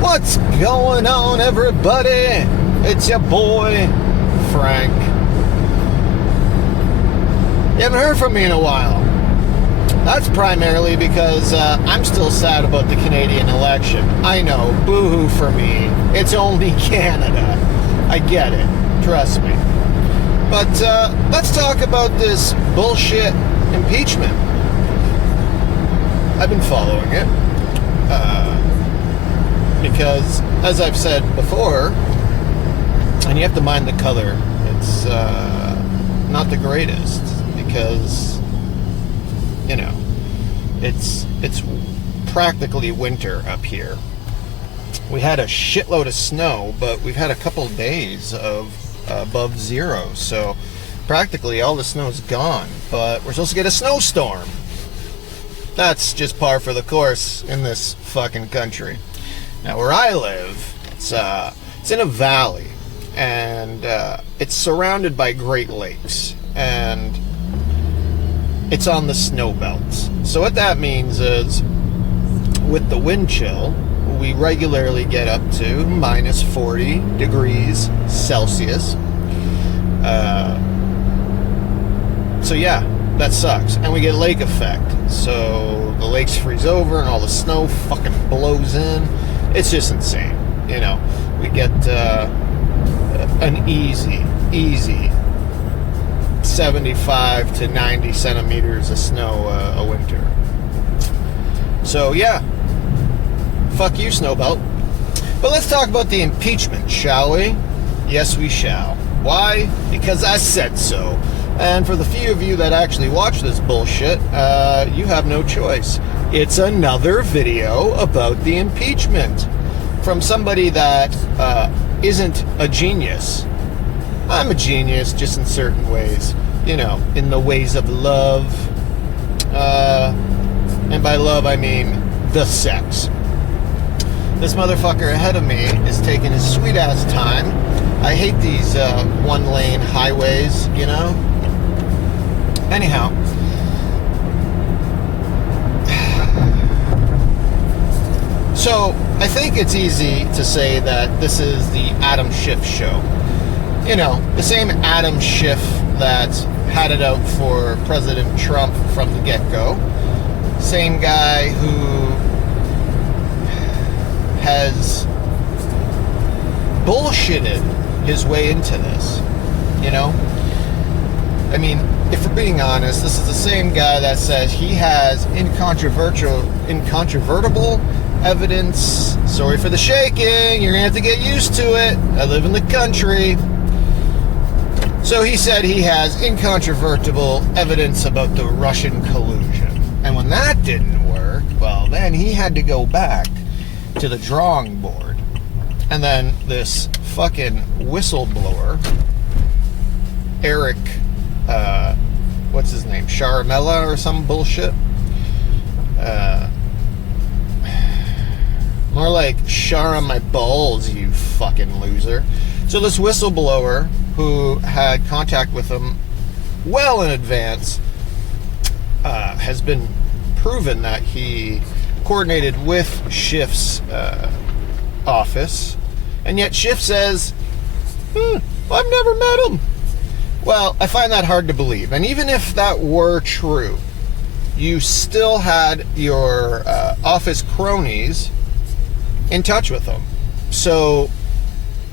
What's going on, everybody? It's your boy, Frank. You haven't heard from me in a while. That's primarily because I'm still sad about the Canadian election. I know, boo-hoo for me. It's only Canada. I get it. Trust me. But let's talk about this bullshit impeachment. I've been following it. Because, as I've said before, and you have to mind the color, it's not the greatest. Because, you know, it's practically winter up here. We had a shitload of snow, but we've had a couple of days of above zero. So practically all the snow's gone. But we're supposed to get a snowstorm. That's just par for the course in this fucking country. Now, where I live, it's in a valley, and it's surrounded by Great Lakes, and it's on the snow belts. So what that means is, with the wind chill, we regularly get up to minus 40 degrees Celsius. So yeah, that sucks. And we get lake effect. So the lakes freeze over and all the snow fucking blows in. It's just insane. You know, we get an easy 75 to 90 centimeters of snow a winter. So yeah, fuck you, Snowbelt. But let's talk about the impeachment, shall we? Yes, we shall. Why? Because I said so. And for the few of you that actually watch this bullshit, you have no choice. It's another video about the impeachment from somebody that isn't a genius. I'm a genius, just in certain ways. You know, in the ways of love. And by love, I mean the sex. This motherfucker ahead of me is taking his sweet-ass time. I hate these one-lane highways, you know? Anyhow. So, I think it's easy to say that this is the Adam Schiff show. You know, the same Adam Schiff that had it out for President Trump from the get-go. Same guy who has bullshitted his way into this, you know? I mean, if we're being honest, this is the same guy that says he has incontrovertible evidence. Sorry for the shaking, you're gonna have to get used to it. I live in the country. So he said he has incontrovertible evidence about the Russian collusion. And when that didn't work, well, then he had to go back to the drawing board. And then this fucking whistleblower, Eric, what's his name? Sharamella or some bullshit? More like Shara my balls, you fucking loser. So this whistleblower who had contact with him well in advance has been proven that he coordinated with Schiff's office, and yet Schiff says, I've never met him. Well, I find that hard to believe. And even if that were true, you still had your office cronies in touch with him. So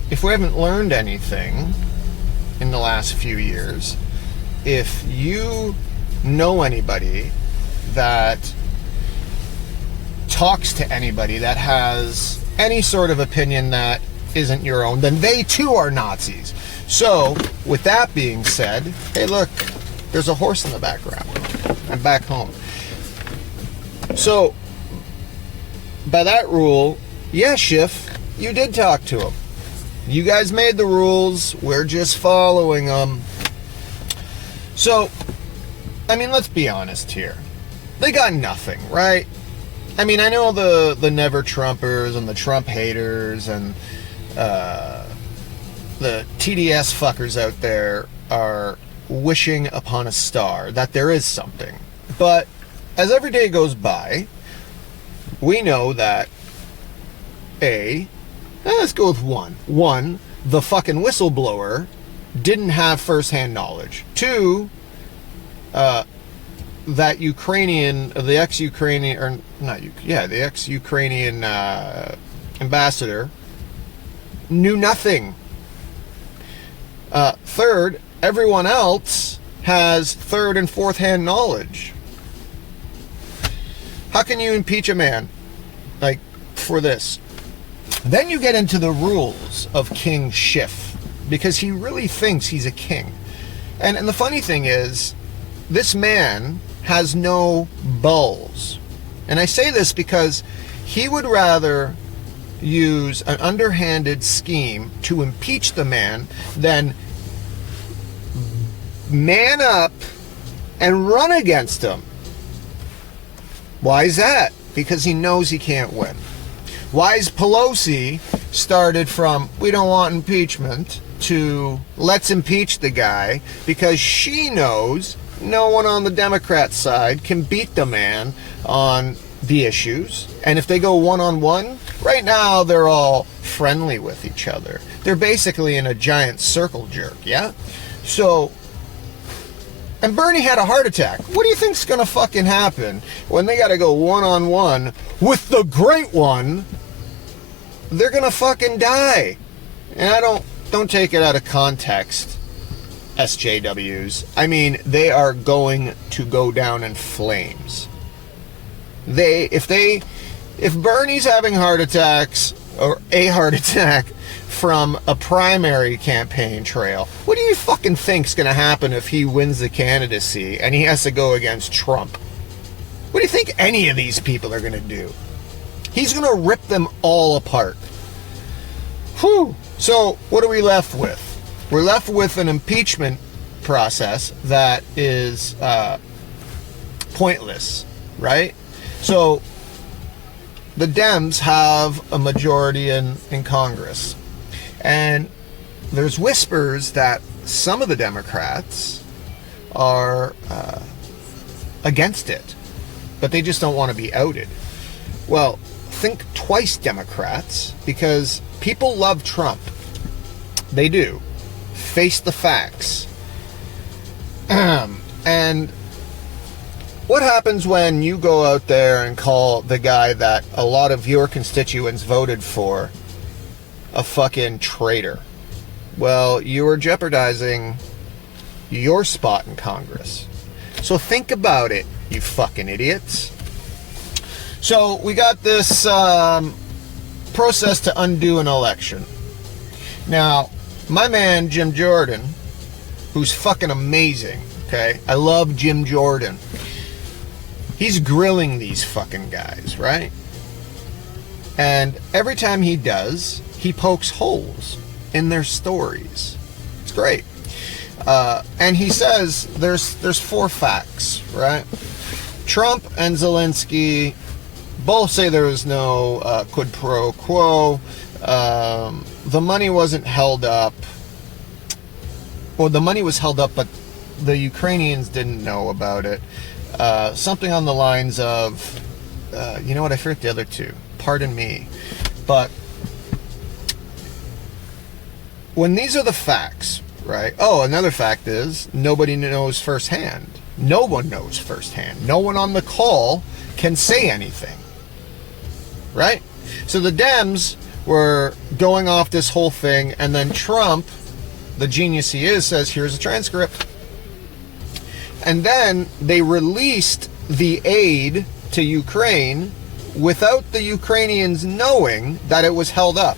if we haven't learned anything in the last few years, if you know anybody that talks to anybody that has any sort of opinion that isn't your own, then they too are Nazis. So, with that being said, hey look, there's a horse in the background. I'm back home. So, by that rule, yeah, Schiff, you did talk to him. You guys made the rules, we're just following them. So, I mean, let's be honest here. They got nothing, right? I mean, I know the never Trumpers and the Trump haters and the TDS fuckers out there are wishing upon a star that there is something. But as every day goes by, we know that let's go with one. One, the fucking whistleblower didn't have first-hand knowledge. Two, that Ukrainian, the ex-Ukrainian, or not, the ex-Ukrainian ambassador knew nothing. Third, everyone else has third and fourth-hand knowledge. How can you impeach a man like for this? Then you get into the rules of King Schiff, because he really thinks he's a king. And the funny thing is, this man has no balls. And I say this because he would rather use an underhanded scheme to impeach the man than man up and run against him. Why is that? Because he knows he can't win. Why is Pelosi started from we don't want impeachment to let's impeach the guy? Because she knows no one on the Democrat side can beat the man on the issues. And if they go one-on-one, right now they're all friendly with each other. They're basically in a giant circle jerk, yeah? So, and Bernie had a heart attack. What do you think's gonna fucking happen when they gotta go one-on-one with the great one? They're gonna fucking die. And I don't take it out of context, SJWs. I mean, they are going to go down in flames. If Bernie's having heart attacks, or a heart attack from a primary campaign trail, what do you fucking think's gonna happen if he wins the candidacy and he has to go against Trump? What do you think any of these people are gonna do? He's gonna rip them all apart. Whew. So what are we left with? We're left with an impeachment process that is pointless, right? So the Dems have a majority in Congress. And there's whispers that some of the Democrats are against it, but they just don't want to be outed. Well, think twice, Democrats, because people love Trump. They do. Face the facts. And what happens when you go out there and call the guy that a lot of your constituents voted for a fucking traitor? Well, you are jeopardizing your spot in Congress. So think about it, you fucking idiots. So we got this process to undo an election. Now, my man Jim Jordan, who's fucking amazing, okay? I love Jim Jordan. He's grilling these fucking guys, right? And every time he does, he pokes holes in their stories. It's great. And he says there's 4 facts, right? Trump and Zelensky both say there was no quid pro quo. The money wasn't held up. Well, the money was held up, but the Ukrainians didn't know about it. Something on the lines of, you know what, I forget the other two. Pardon me. But when these are the facts, right? Oh, another fact is nobody knows firsthand. No one knows firsthand. No one on the call can say anything. Right? So the Dems were going off this whole thing, and then Trump, the genius he is, says, here's a transcript. And then they released the aid to Ukraine without the Ukrainians knowing that it was held up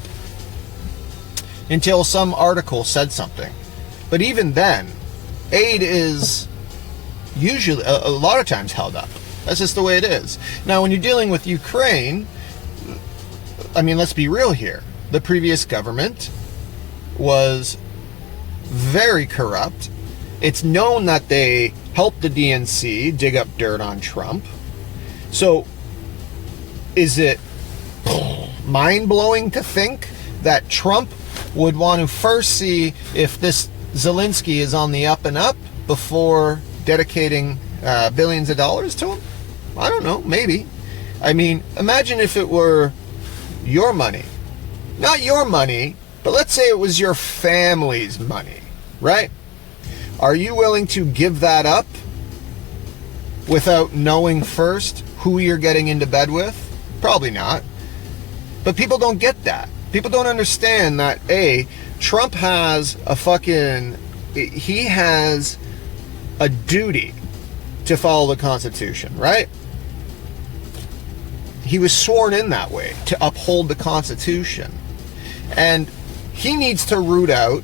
until some article said something. But even then, aid is usually, a lot of times, held up. That's just the way it is. Now, when you're dealing with Ukraine, I mean, let's be real here. The previous government was very corrupt. It's known that they helped the DNC dig up dirt on Trump. So, is it mind-blowing to think that Trump would want to first see if this Zelensky is on the up and up before dedicating billions of dollars to him? I don't know, maybe. I mean, imagine if it were your money. Not your money, but let's say it was your family's money, right? Are you willing to give that up without knowing first who you're getting into bed with? Probably not. But people don't get that. People don't understand that, Trump has he has a duty to follow the Constitution, right? He was sworn in that way, to uphold the Constitution. And he needs to root out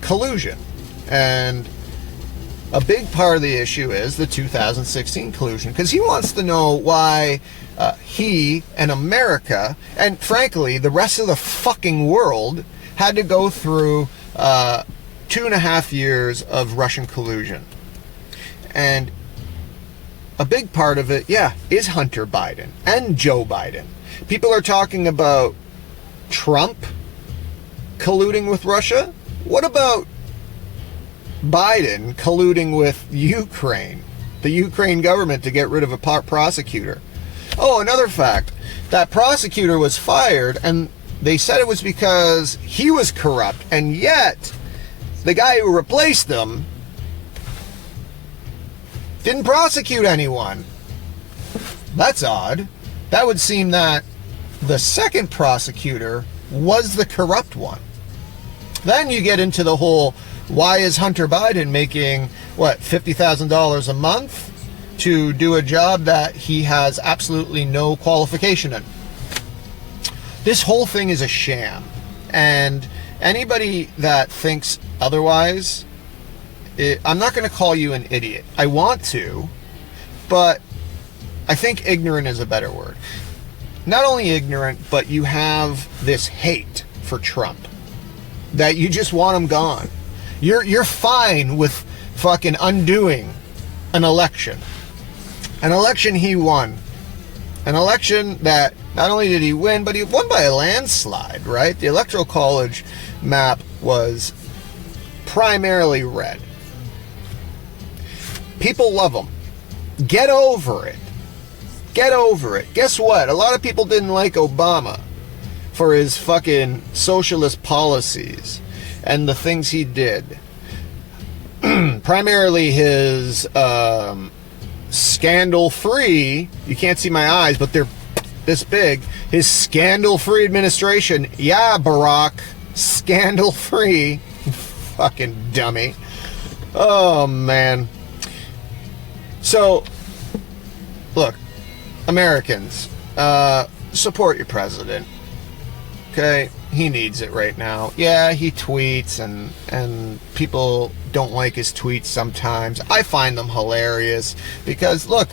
collusion. And a big part of the issue is the 2016 collusion, because he wants to know why he and America, and frankly, the rest of the fucking world, had to go through 2.5 years of Russian collusion. And a big part of it, is Hunter Biden and Joe Biden. People are talking about Trump colluding with Russia. What about Biden colluding with Ukraine, the Ukraine government, to get rid of a prosecutor? Oh, another fact, that prosecutor was fired, and they said it was because he was corrupt, and yet the guy who replaced him didn't prosecute anyone. That's odd. That would seem that the second prosecutor was the corrupt one. Then you get into the whole, why is Hunter Biden making, $50,000 a month to do a job that he has absolutely no qualification in? This whole thing is a sham. And anybody that thinks otherwise, I'm not going to call you an idiot. I want to, but I think ignorant is a better word. Not only ignorant, but you have this hate for Trump that you just want him gone. You're fine with fucking undoing an election. An election he won. An election that not only did he win, but he won by a landslide, right? The Electoral College map was primarily red. People love him. Get over it. Get over it. Guess what? A lot of people didn't like Obama for his fucking socialist policies and the things he did. Primarily his scandal-free, you can't see my eyes, but they're this big, his scandal-free administration. Yeah, Barack, scandal-free. Fucking dummy. Oh, man. So, look, Americans, support your president. Okay? He needs it right now. Yeah, he tweets and people don't like his tweets sometimes. I find them hilarious because, look,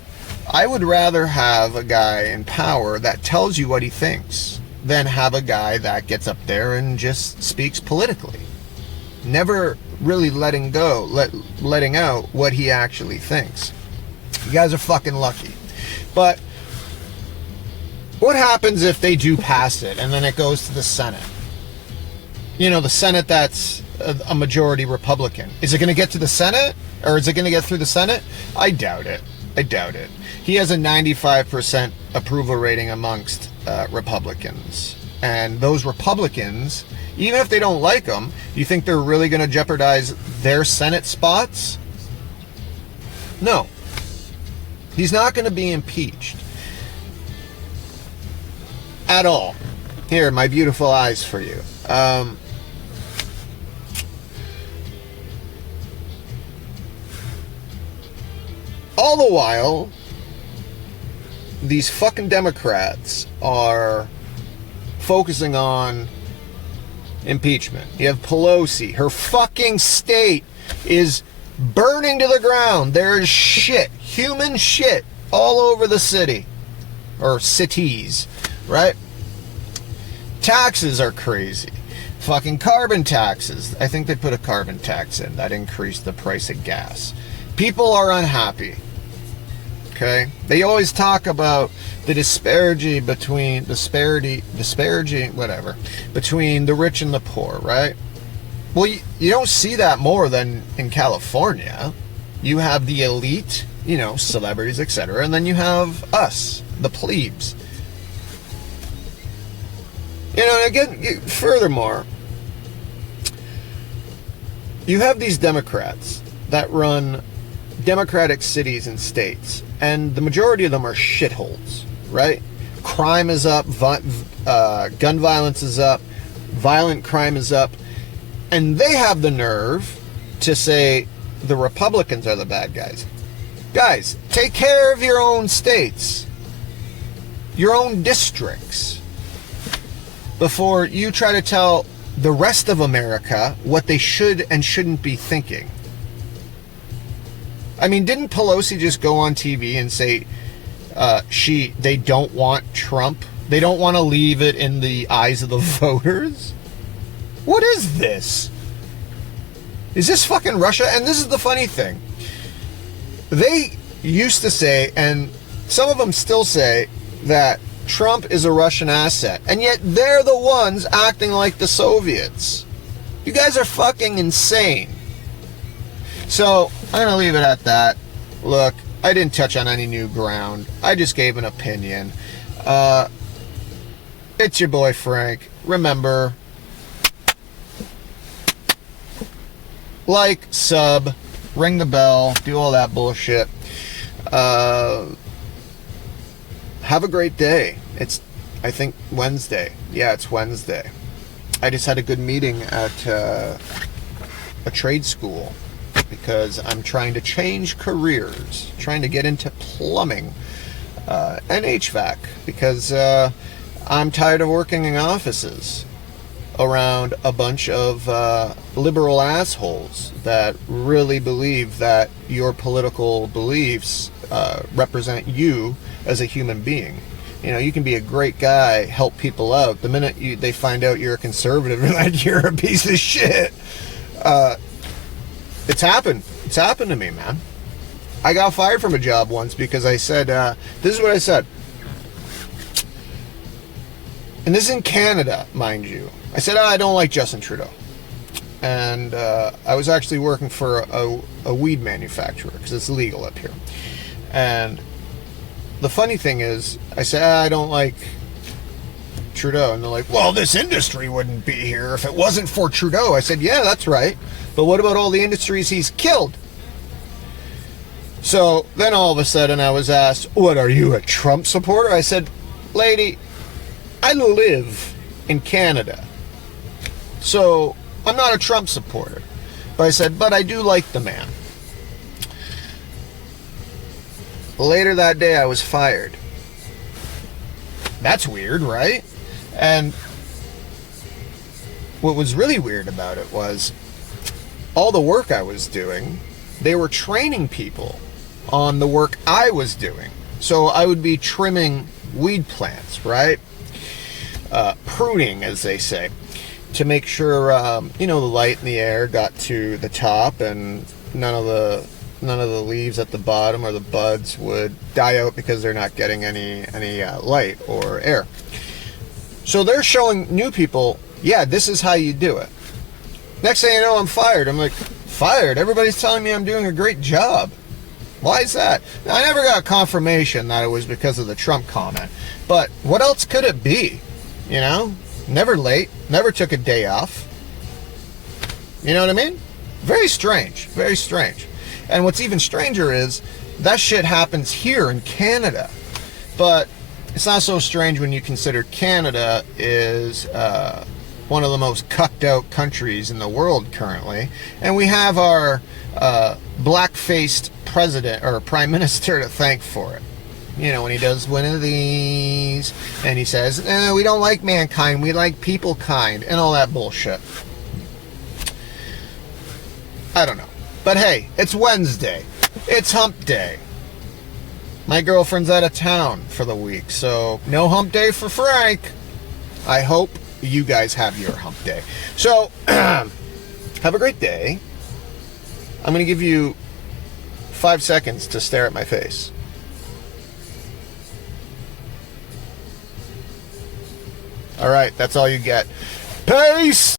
I would rather have a guy in power that tells you what he thinks than have a guy that gets up there and just speaks politically. Never really letting out what he actually thinks. You guys are fucking lucky. But what happens if they do pass it and then it goes to the Senate? You know, the Senate that's a majority Republican. Is it going to get to the Senate? Or is it going to get through the Senate? I doubt it. He has a 95% approval rating amongst Republicans. And those Republicans, even if they don't like him, you think they're really going to jeopardize their Senate spots? No. He's not going to be impeached. At all. Here, my beautiful eyes for you. All the while, these fucking Democrats are focusing on impeachment. You have Pelosi. Her fucking state is burning to the ground. There's shit, human shit, all over the city. Or cities, right? Taxes are crazy. Fucking carbon taxes. I think they put a carbon tax in that increased the price of gas. People are unhappy. Okay? They always talk about the disparity between between the rich and the poor, right? Well, you don't see that more than in California. You have the elite, you know, celebrities, etc., and then you have us, the plebes. You know, again, furthermore, you have these Democrats that run democratic cities and states, and the majority of them are shitholes, right? Crime is up, gun violence is up, violent crime is up, and they have the nerve to say the Republicans are the bad guys. Guys, take care of your own states, your own districts, before you try to tell the rest of America what they should and shouldn't be thinking. I mean, didn't Pelosi just go on TV and say they don't want Trump? They don't want to leave it in the eyes of the voters? What is this? Is this fucking Russia? And this is the funny thing. They used to say, and some of them still say, that Trump is a Russian asset. And yet they're the ones acting like the Soviets. You guys are fucking insane. So, I'm going to leave it at that. Look, I didn't touch on any new ground. I just gave an opinion. It's your boy Frank. Remember, like, sub, ring the bell, do all that bullshit. Have a great day. It's, I think, Wednesday. Yeah, it's Wednesday. I just had a good meeting at a trade school because I'm trying to change careers, trying to get into plumbing and HVAC because I'm tired of working in offices around a bunch of liberal assholes that really believe that your political beliefs represent you as a human being. You know, you can be a great guy, help people out. The minute they find out you're a conservative, they're like, you're a piece of shit. It's happened. It's happened to me, man. I got fired from a job once because I said, this is what I said. And this is in Canada, mind you. I said, I don't like Justin Trudeau. And I was actually working for a weed manufacturer because it's legal up here. And the funny thing is, I said, I don't like Trudeau. And they're like, well, this industry wouldn't be here if it wasn't for Trudeau. I said, yeah, that's right. But what about all the industries he's killed? So then all of a sudden I was asked, what, are you a Trump supporter? I said, lady, I live in Canada. So I'm not a Trump supporter. But I said, but I do like the man. Later that day, I was fired. That's weird, right? And what was really weird about it was all the work I was doing, they were training people on the work I was doing. So I would be trimming weed plants, right? Pruning, as they say, to make sure, the light and the air got to the top and none of the leaves at the bottom or the buds would die out because they're not getting any light or air. So they're showing new people, yeah, this is how you do it. Next thing you know, I'm fired. I'm like, fired? Everybody's telling me I'm doing a great job. Why is that? Now, I never got confirmation that it was because of the Trump comment. But what else could it be? You know? Never late. Never took a day off. You know what I mean? Very strange. Very strange. And what's even stranger is that shit happens here in Canada. But it's not so strange when you consider Canada is one of the most cucked out countries in the world currently. And we have our black-faced president or prime minister to thank for it. You know, when he does one of these and he says, we don't like mankind, we like people kind, and all that bullshit. I don't know. But hey, it's Wednesday. It's hump day. My girlfriend's out of town for the week, so no hump day for Frank. I hope you guys have your hump day. So, have a great day. I'm going to give you 5 seconds to stare at my face. All right, that's all you get. Peace!